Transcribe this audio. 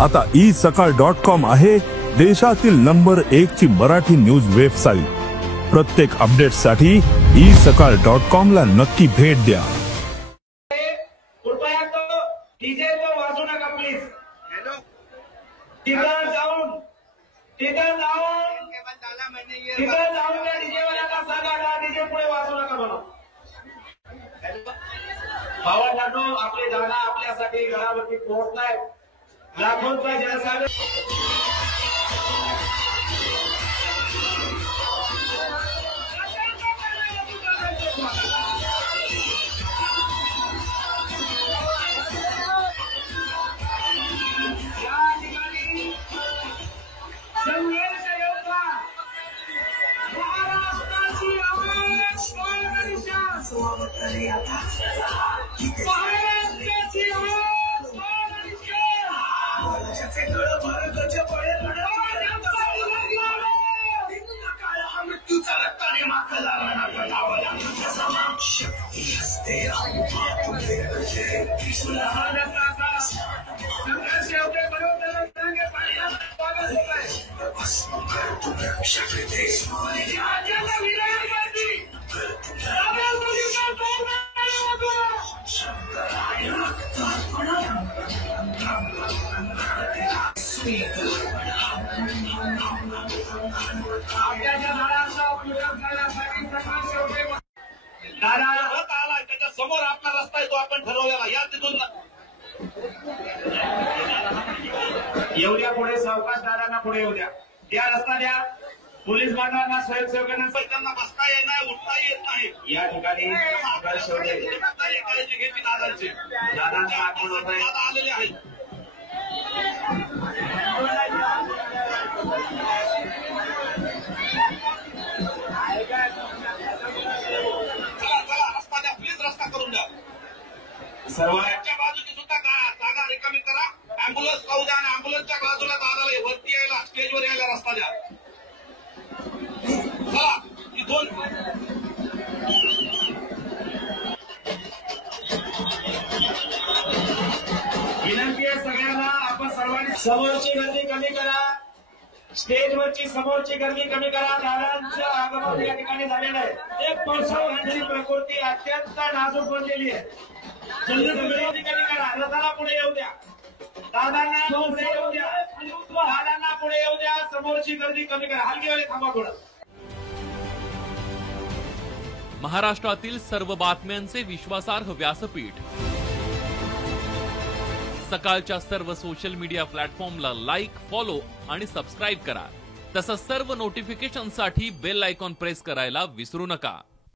आता isakal.com आहे देशातील नंबर 1 ची मराठी न्यूज वेबसाईट। प्रत्येक अपडेटसाठी isakal.com ला नक्की भेट द्या। कृपया तो डीजे तो वाजू नका प्लीज। हेलो तिथं जाऊन त्या डीजे वाल्याला सांगा डीजे पुढे वाजू नका म्हणून। भावांनो, आपले दादा आपल्यासाठी घरावरती पोहोचलाय। लाखोंचा जनसागर समोर आपला रस्ता आहे तो आपण ठरवलेला या तिथून एवढ्या पुढे सावकारदारांना पुढे येऊ द्या। त्या रस्ता द्या। पोलीस बांधवांना स्वयंसेवकांना त्यांना बसता येत नाही उठता येत नाही। या ठिकाणी काळजी घेतली दादांची दादांचा आगमन होत आहे। दादा आलेले आहेत। रस्ता करून द्या। सर्वांच्या बाजूची सुद्धा जागा रिकामी करा। अँब्युलन्स पाहू द्या आणि अँब्युलन्सच्या बाजूला दादाला वरती यायला स्टेजवर यायला रस्ता द्या। चला इथून विनंती आहे सगळ्यांना, आपण सर्वांनी समोरची गर्दी कमी करा। स्टेजवरची समोरची गर्दी कमी करा। दादांचं आगमन या ठिकाणी झालेलं आहे। एक पर्सनची प्रकृती अत्यंत नाजूक बनलेली आहे। जल्दी सगळी ठिकाणी करा। रथाला पुढे येऊ द्या। दादांना पुढे येऊ द्या। दादांना पुढे येऊ द्या। समोरची गर्दी कमी करा। हलकीवाले थांबा थोडं। महाराष्ट्रातील सर्व बातम्यांचे विश्वासार्ह व्यासपीठ सकाळच्या सर्व सोशल मीडिया प्लॅटफॉर्मला लाईक, फॉलो आणि सबस्क्राईब करा। तसंच सर्व नोटिफिकेशनसाठी बेल आयकॉन प्रेस करायला विसरू नका।